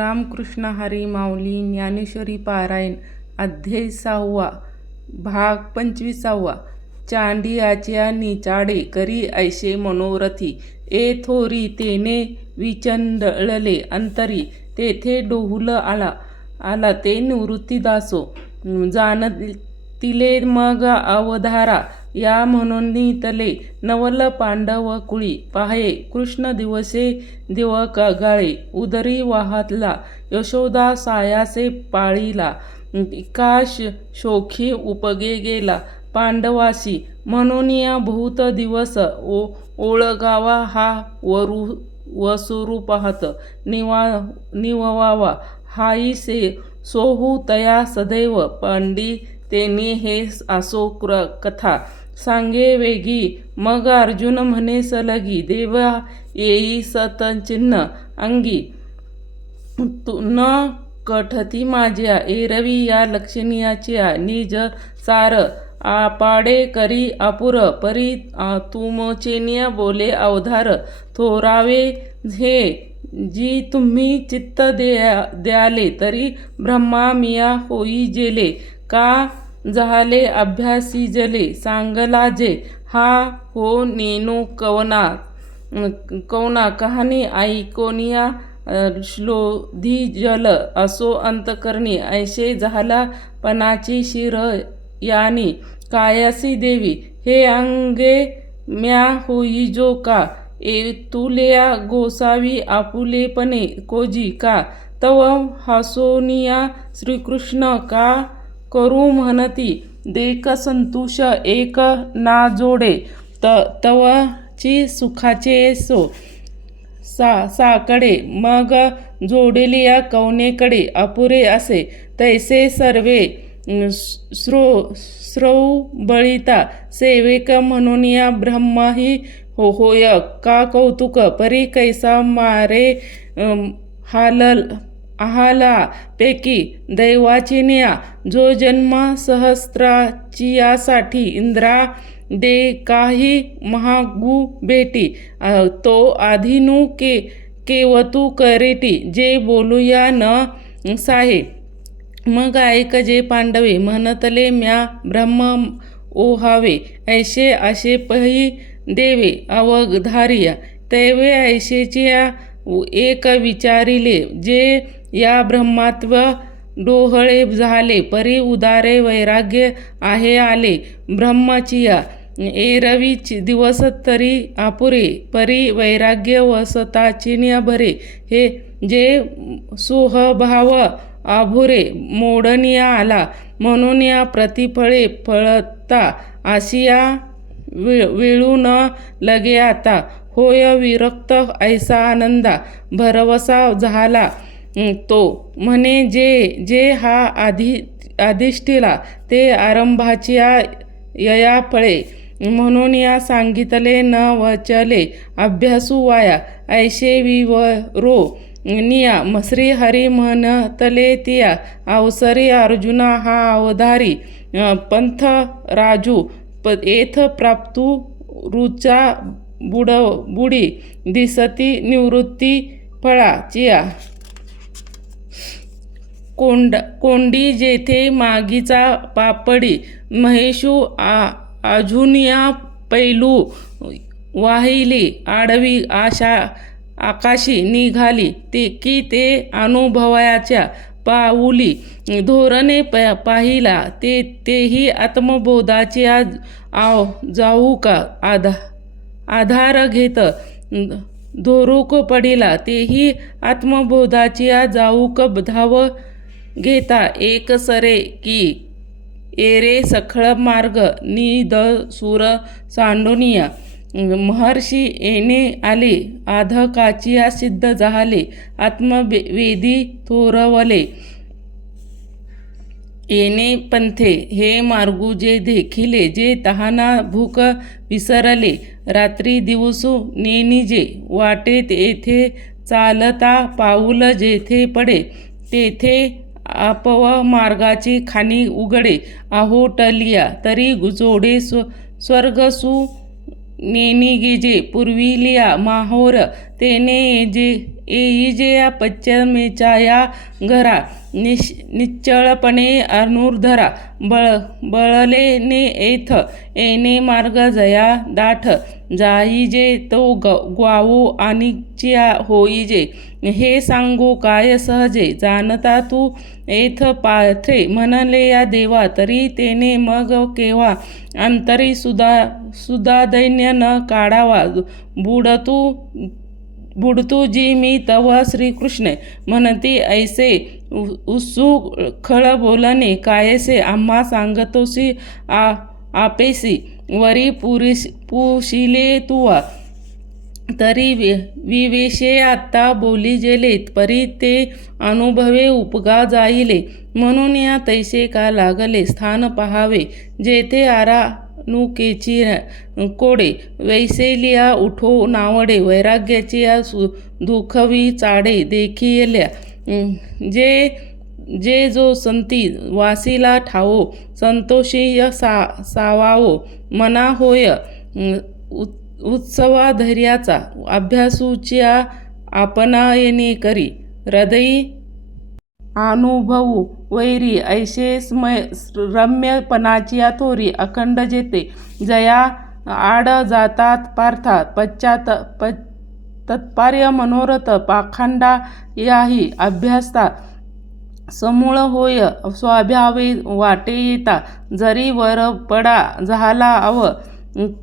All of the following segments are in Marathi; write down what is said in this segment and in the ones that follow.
रामकृष्ण हरी माऊली ज्ञानेश्वरी पारायण अध्याय सहावा भाग पंचवीसावा चांडियाच्या निचाडे करी ऐशे मनोरथी ए थोरी तेने विचंडळले अंतरी तेथे डोहुल आला आला ते निवृत्तीदासो जाणतिले मग अवधारा या म्हणून तले नवल पांडव कुळी पाहे कृष्ण दिवसे दिव गाळे उदरी वाहतला यशोदा सायासे पाळीला काश शोखी उपगे गेला पांडवासी म्हणून या भूत दिवस ओ ओळगावा हा वरु वसुरू पाहत निवा निववावा हाई से सोहू तया सदैव पंडी तेनी हे असो क्र कथा सांगे वेगी. मग अर्जुन म्हणे सलगी. देवा येई सतचिन्ह अंगी. तु न कठती माझ्या. एरवी या लक्षणीयाच्या निज सार. आपाडे करी अपुर. परी तुमचेनिय बोले अवधार. थोरावे हे जी तुम्ही चित्त द्या द्याले तरी ब्रह्मा मिया होई जेले. का झाले अभ्यासीजले सांगला जे हा हो नेनो कवना कवना कहाणी ऐकोनिया श्लोधी जल असो अंतकरणी ऐशे झाला पणाची शिर यानी कायासी देवी हे अंगे म्या होई जो का ए तुलेया गोसावी आपुलेपणे कोजी का तव हसोनिया श्रीकृष्ण का करू म्हणती देख संतोष एक ना जोडे त तवची सुखाचे सो सा साकडे मग जोडेलिया कवनेकडे अपुरे असे तैसे सर्वे श्रो श्रौ बळिता सेवेक म्हणून या ब्रह्मही हो होय का कौतुक परी कैसा मारे हालल आहाला पैकी दैवाचिन्या जो जन्म सहस्त्राची यासाठी इंद्रा दे काही महागू भेटी तो आधीनू के केवतू करेटी जे बोलूया न साहे. मग ऐक जे पांडवे म्हणतले म्या ब्रह्म ओहावे ऐशे असे पही देवे अवधारिया तैवे ऐशेच्या एक विचारिले जे या ब्रह्मात्व डोहळे झाले परी उदारे वैराग्य आहे आले. ब्रह्मचिया एरवी दिवस तरी अपुरे परी वैराग्य वसताचिन्य भरे. हे जे सुहभाव आभुरे मोडनिया आला म्हणून या प्रतिफळे फळता आशिया विळू न लगे आता. होय विरक्त ऐसा आनंदा भरवसा झाला. तो म्हणे जे जे हा आधी आधिष्ठिला ते आरंभाच्या यया फळे म्हणून या सांगितले न वचले. अभ्यासू वाया ऐशे विवरो. निया मसरी हरी म्हणतले तिया अवसरी अर्जुना हा अवधारी. पंथ राजू प येथ प्राप्तू रुचा बुड बुडी दिसती निवृत्ती फळा चिया. कोंड कोंडी जेथे मागीचा पापडी महेशू आ अजूनिया पैलू वाहिली आडवी आशा आकाशी निघाली ते की ते अनुभवाच्या पाऊली धोरणे प पाहिला ते तेही आत्मबोधाचे आज आव जाऊ का आधा आधार घेत धोरुक पडिला तेही आत्मबोधाची जाऊक धाव घेता एकसरे की एरे सखळ मार्ग निद सुर सांडोनिया. महर्षी येणे आले आधकाचिया सिद्ध झाले आत्मवेदी थोरवले. येणे पंथे हे मार्गू जे देखिले जे तहाना भूक विसरले. रात्री दिवसू नेनिजे वाटेत येथे चालता पाऊल जेथे पडे तेथे आपव मार्गाची खाणी उघडे आहोटलिया तरी जोडे स्व स्वर्गसु नेनी गिजे पूर्विलिया माहोर तेने जे येई या पश्चिमेच्या या घरा निश निश्चळपणे अनुर्धरा बळ बळले ने येथ येणे मार्ग जया दाठ जाईजे तो ग ग्वावो आणि चिया हे सांगो काय सहजे जाणता तू येथ पाथे म्हणले या देवा तरी तेने मग केव्हा अंतरी सुदा सुदादैन्य न काढावा. बुडतू बुडतू जी मी तव श्रीकृष्ण म्हणती ऐसे उत्सू खळ बोलणे कायसे आम्हा सांगतोसी आ आपेसी वरी पुरीस पुशिले तुवा. तरी वि विवेशे आत्ता बोली गेलेत परी ते अनुभवे उपगा जाईले. म्हणून या तैसे का लागले? स्थान पहावे. जेथे आरा नुकेची कोडे वैसेलिया उठो नावडे. वैराग्याची या सु दुखवी चाडे देखियल्या. जे जे जो संती वासीला ठावो संतोषी सा सावावो. मना होय उ उत्सवाधैर्याचा अभ्यासूच्या आपणायने करी. हृदयी अनुभवू वैरी ऐशे स्मय रम्यपणाची थोरी अखंड जेते. जया आड जातात पार्था पश्चात प तत्पार्य मनोरथ पाखंडा याही अभ्यासता. समूळ होय स्वाभावे वाटे येता जरी वर पडा झाला अव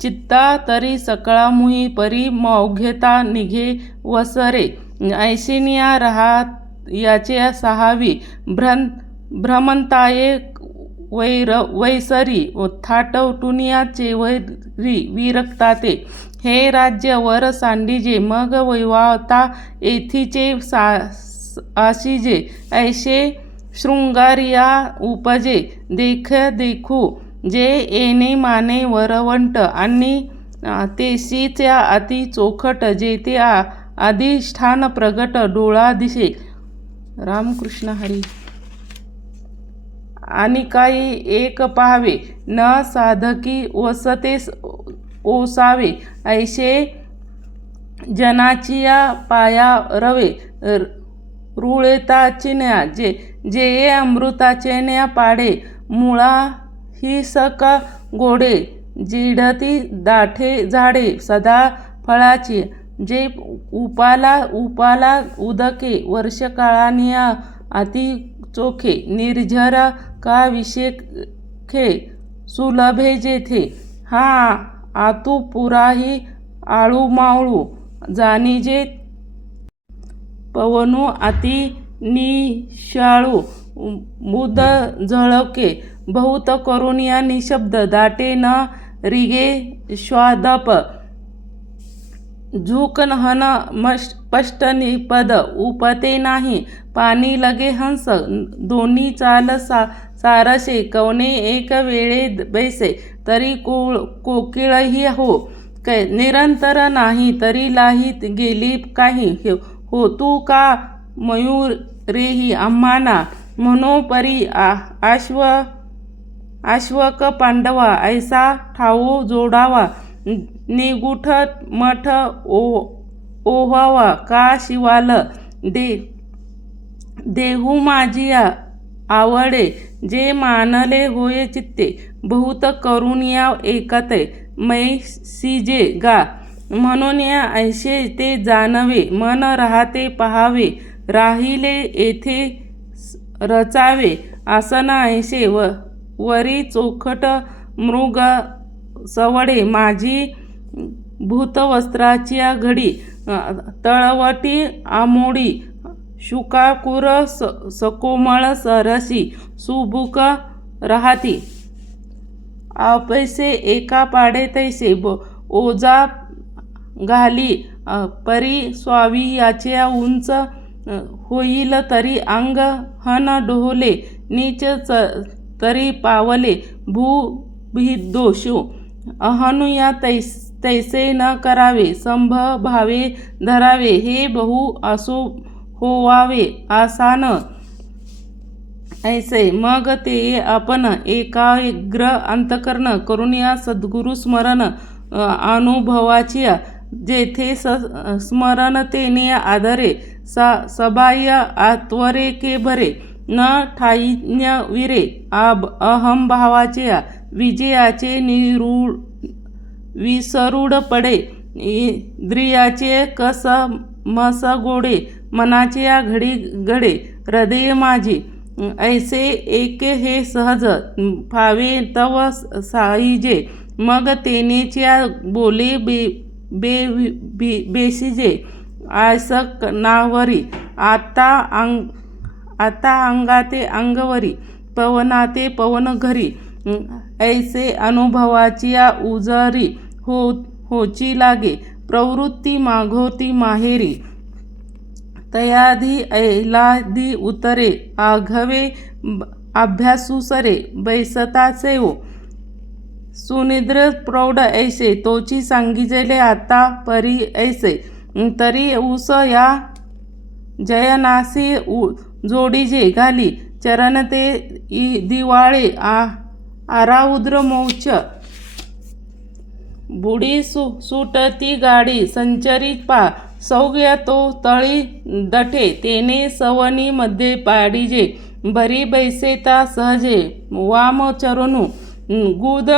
चित्ता तरी सकळा मुही परी मौघ्यता निघे वसरे. ऐशिनिया राहात याचे सहावी भ्रं भ्रमंताये वैर वैसरी. थाटवटुनिया वैरी विरक्ताते. हे राज्य वर सांडीजे मग वैवाता येथीचे सा आशिजे. ऐशे शृंगारिया उपजे. देख देखू. जे येणे माने वरवंट आणि तेशीच्या अति चोखट जेथे आ अधिष्ठान प्रगट डोळा दिसे. रामकृष्ण हरी. आणि काही एक पाहावे न साधकी वसते ओसावे. ऐशे जनाची या पाया रवे र- रुळेताची न्या जे जे अमृताचे न्या पाडे मुळा ही सक गोडे जिडती दाठे झाडे सदा फळाची जे उपाला उपाला उदके वर्षकाळानिया अति चोखे निर्झर का विषेखे सुलभे जेथे. हा आतू पुराही आळू मावळू जाणीजे. पवनू अति निशाळू मुद झळके बहुत करून या निशब्द दाटे न रिगे श्वादप झुकन हन मष्ट स्पष्ट निपद उपते नाही पाणी लगे हंस दोन्ही चाल सा सारसे कवने एक वेळे बैसे तरी कोळ कोकिळही हो। कै निरंतर नाही तरी लाहीत गेली काही हो, हो तू का मयूर रेही आम्हाना मनोपरी आ आश्व आश्वक पांडवा ऐसा ठाऊ जोडावा निगुठ मठ ओ ओहावा का शिवाल दे देहू माझी आवडे जे मानले होय चित्ते बहुत करून या एकते मै सिजे गा म्हणून या ऐशे ते जाणवे मन राहते पहावे राहिले येथे रचावे. आसनायसे व वरी चोखट मृग सवडे. माझी भूतवस्त्राची घडी तळवटी आमोडी शुकाकुर स सकोमळ सरसी सुबुक राहती. आपैसे एका पाडे तैसे ब ओजा घाली परी स्वावी याच्या उंच होईल तरी अंग हन डोहले नीच च तरी पावले भू भिदोषो अहनुया तैस तैसे न करावे संभभावे धरावे हे बहु असो होवावे आसान. ऐसे मग ते आपण एकाग्र अंतकरण करून या सद्गुरु स्मरण अनुभवाची जेथे स स्मरणतेने आदरे सा सबाह्य आत्वरे के भरे न ठाईन्य विरे आब अहंभावाचे विजयाचे निरूढ विसरूड पडे इंद्रियाचे कस मस गोडे मनाचे या घडी घडे हृदय माझे ऐसे एक हे सहज फावे तव साईजे मग तेनेच्या बोले बे बे बी बेसिजे आयसक नावरी आता अंग आता अंगाते अंगवरी पवनाते पवन घरी ऐसे अनुभवाची या हो होची लागे प्रवृत्ती माघोती माहेरी तयाधी ऐलादी उतरे आघवे अभ्यासुसरे बैसता सेवो सुनिद्र प्रौढ ऐसे तोची सांगितले आता परी ऐसे. तरी उस या जयनासी उ जोडीजे घाली. चरण ते इ दिवाळे आ आराउद्र मौच बुडी सु सुटती गाडी संचरित पा. सौग्य तो तळी दठे तेने सवनी मध्ये पाडीजे बरी बैसेता सहजे वाम चरणू गुद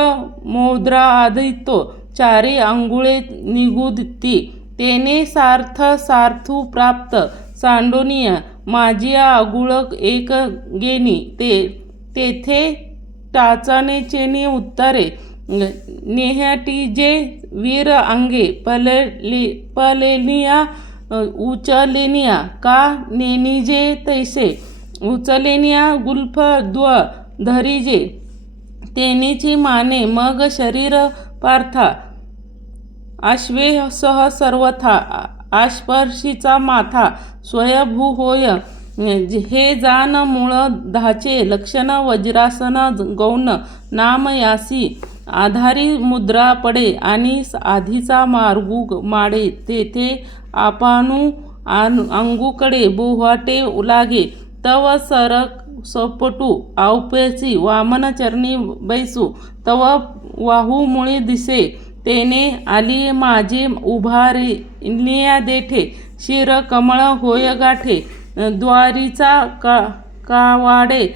मोद्रा आदितो चारी अंगुळे निगुदती तेने सार्थ सार्थू प्राप्त सांडोनिया माझिया आगुळक एक गेनी ते तेथे टाचाने चेनी उत्तरे नेहटीजे वीर अंगे पलली पलेनिया उचलेनिया का नेनिजे तैसे उचलेनिया गुल्फ द्व धरिजे तेनीची माने मग शरीर पार्था. आश्वेसह सर्वथा आस्पर्शीचा माथा स्वयंभू होय. हे जान मूळ धाचे लक्षण वज्रासन गौण नाम यासी. आधारी मुद्रा पडे आणि आधीचा मार्गू माडे तेथे आपानू आन अंगूकडे बोहाटे लागे. तव सरक सपटू आवपेची वामनचरणी बैसू तव वाहू मुळी दिसे तेने आली माझे उभारी देठे शिर कमळ होय गाठे द्वारीचा का कावाडे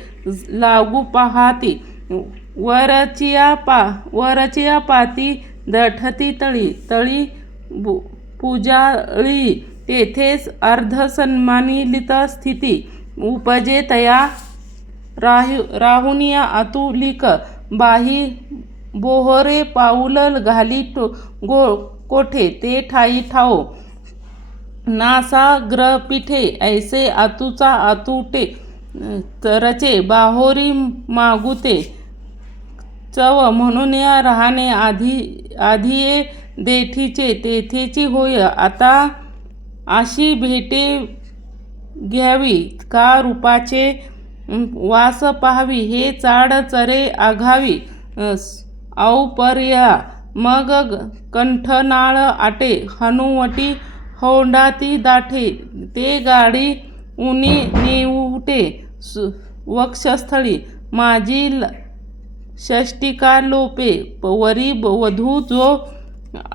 लागू पाहाती वरचिया पा वरचिया पाती दठती तळी तळी बु- पूजाळी तेथेच अर्धसन्मानिलित स्थिती उपजे तया राहु राहुनिया अतुलिक बाही बोहरे पाऊल घाली टो गो कोठे ते ठाई ठाओ. नासाग्रपीठे ऐसे आतुचा आतुटे रचे बाहोरी मागुते. चव म्हणून या राहणे आधी आधीये देठीचे तेथेची होय. आता अशी भेटे घ्यावी का रूपाचे? वास पाहावी हे चाड चरे आघावी. औपर्या मग कंठनाळ आटे हनुवटी होंडाती दाठे ते गाडी उनी नेऊटे. सु- वक्षस्थळी माझी ल- षष्टिका लोपे वरी वधू जो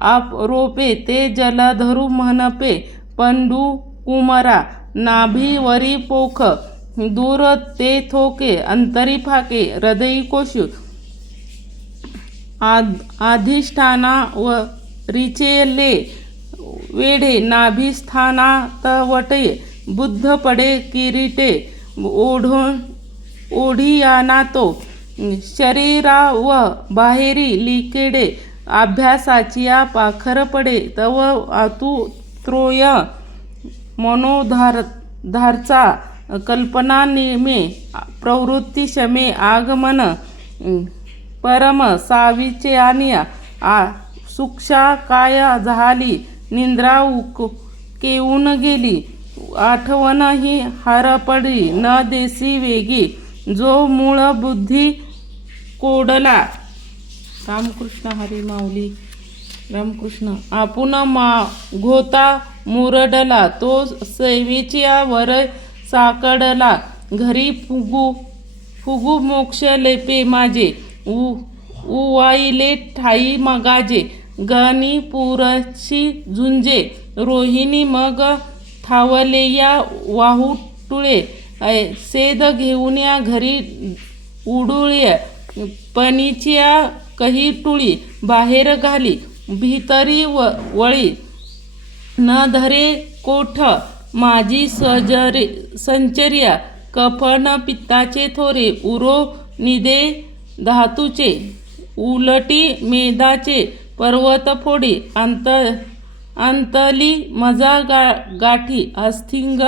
आप रोपे ते जलधरू म्हणपे पंडू कुमरा नाभी वरी पोख दूर ते थोके अंतरी फाके हृदयी कोशू. आद अधिष्ठाना व रिचेले वेढे नाभिस्थानात तवटे बुद्ध पडे किरीटे ओढो ओढियाना तो शरीरा व बाहेरी लिकेडे अभ्यासाचिया पाखर पडे तव आतु त्रोय मनोधार धारचा कल्पना निमे प्रवृत्ती शमे आगमन परम सावीचे आणि आ सुक्षा काय झाली निंद्रा उक केऊन गेली आठवण ही हरपडी न देसी वेगी जो मूळ बुद्धी कोडला. रामकृष्ण हरी माऊली रामकृष्ण. आपण मा घोता मुरडला तो सेवेच्या वर साकडला. घरी फुगू फुगू मोक्ष लेपे माझे. उ उवाईले ठाई मगाजे. गणी पुरशी झुंजे. रोहिणी मग थावले या वाहुटुळे सेद घेऊन या घरी उडुळे पणीच्या कही टुळी बाहेर घाली. भीतरी व वळी. न धरे कोठ माझी सजरे संचर्या कफन पित्ताचे थोरे उरो निदे धातूचे उलटी मेदाचे पर्वत फोडे अंत अंतली मजा गा गाठी अस्थिंग